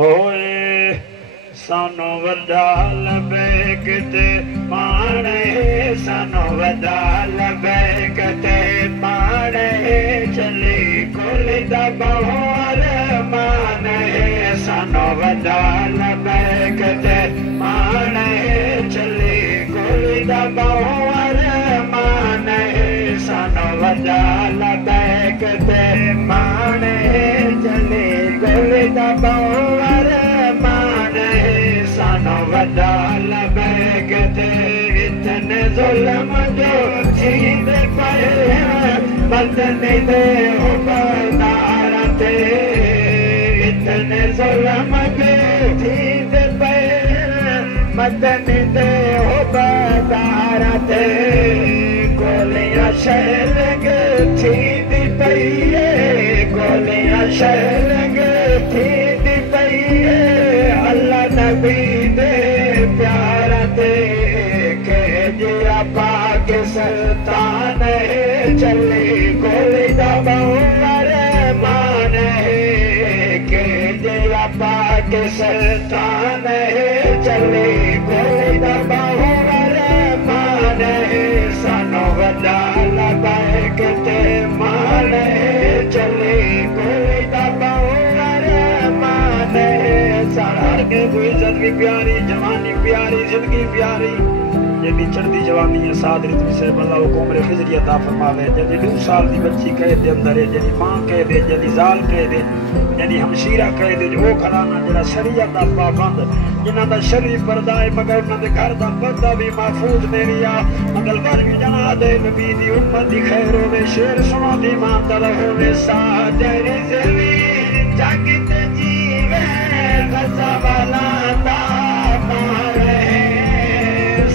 होए सानू वड्डा लभे किते माणे सानू वड्डा लभे किते माणे चली कोली दा बहोर माने सानू वड्डा लभे किते माणे चली कोली दा बहोर माने सानू वड्डा लभे किते माणे चली कोली दा बहोर वड्डा लभे किते इतने ज़ुल्म जो थींदे पए बदनी दे हुबदार ते इतने ज़ुल्म जो थींदे पए बदनी दे हुबदार ते गोलियां शैलग थींदी पई गोलियां शैलग थींदी पई अल्लाह नबी प्यार ते के जिया पाकिस्तान चली गोली दा बहोर माने के जिया पाकिस्तान चली गोली दा बहोर माने सानू वड्डा लभे किते माने चली गोली दा बहोर माने सार के कोई जिंदगी प्यारी जवानी प्यारी जिंदगी प्यारी जल्दी चढ़ती जवानी है साद रित से बल्ला उम्र खिजरी अता फरमावे जल्दी 2 साल की बच्ची कह दे अंदर है जल्दी मां कह दे जल्दी जाल कह दे जल्दी हमशीरा कह दे जो खराना जरा शरीयत दा पाबंद जिन्हां दा शरीफ पर्दा है मगर उन्हां दे घर दा पर्दा भी महफूज नहीं रिया मगर घर भी जना दे नबी दी उम्मत दी खैर होवे शेर सुनो दी ईमानदार होवे साद रिज़वी जागते जीवे गज़ा वाला दा मारे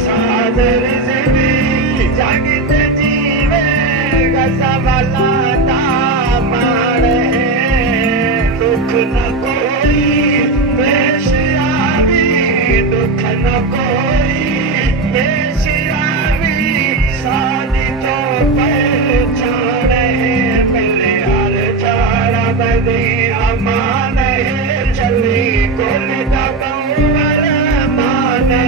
साद रिज़वी जागते जीवे गज़ा वाला दा मारे दुख न कोई पेश आवी दुख न कोई पेश आवी सादी तो पहचाने मिले हर चारा बदी अमान चली गोली दा बहोर माने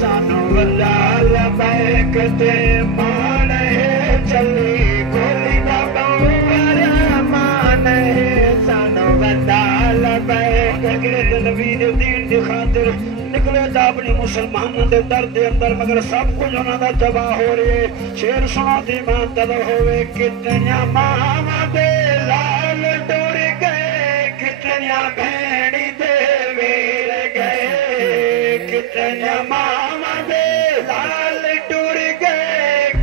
सानू वड्डा लभे किते माने चली गोली दा बहोर माने सानू वड्डा लभे किते नबी दे दीन दी खातिर निकले ता अपने मुसलमानों दे दर दे अंदर मगर सब कुछ उन्हां दा तबाह हो रहे शेर सुनो दी ईमानदार होवे कितनियां मावां दे लाल टुर गए कितनियां भेड़ी दे वीर गए कितनियां मावां दे लाल टुर गए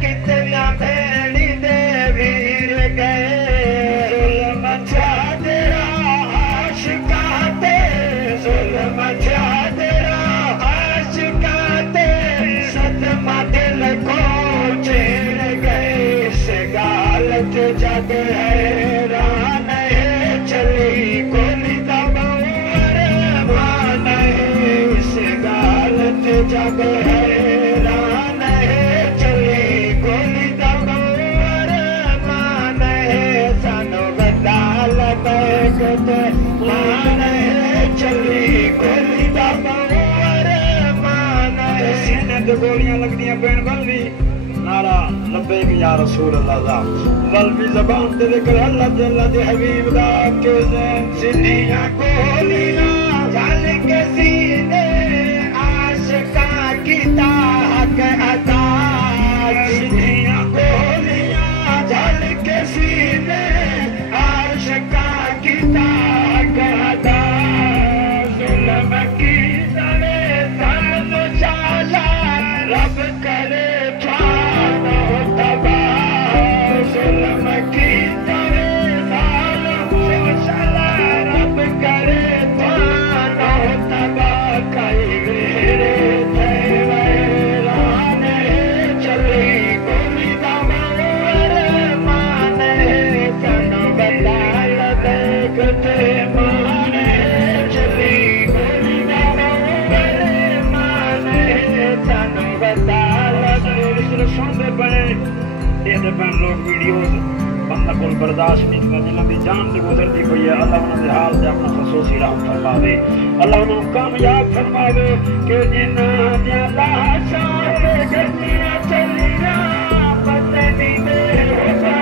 कितनियां भेड़ी दे वीर गए जुल्म छा तेरा आशिका ते जुल्म छा तेरा आशिका ते सदमा दिल को चेर गए इस गालत जग हैरान चली गोली दा बहोर माने इस गालत जग हैरान चली गोली दा बहोर माने सानू वड्डा लभे किते माने चली गोली दा बहोर माने सीने ते गोलियां लगदियां पैण बल भी नारा लब्बैक या रसूल अल्लाह दा वल भी ज़बान ते ज़िक्र अल्लाह जल्ला दे हबीब दा के सीनियां गोलियां जल के सीने आशिका कीता हक अता सीनियां गोलियां जल के सीने आशिका कीता हक अता जुल्म की सवे सन चाला रब करे जुल्म की तवे ज़ालिम चला रब करे पानो तबा कई मेरे थे वैरान चली गोली दा बहोर माने सानू वड्डा लभे किते माने चली गोली दा बहोर माने सानू वड्डा लभे सुनते बने लोग वीडियोस अल्लाह को बर्दाश्त नहीं करता जिन्हों की जान से गुजरती पई है अल्लाह उन्होंने हाल से अपना खसूसी रहम फरमावे अल्लाह उन्होंने कामयाब फरमावे कि जिन्हां दियां लाशां ते गड्डियां चलियां पता नहीं दे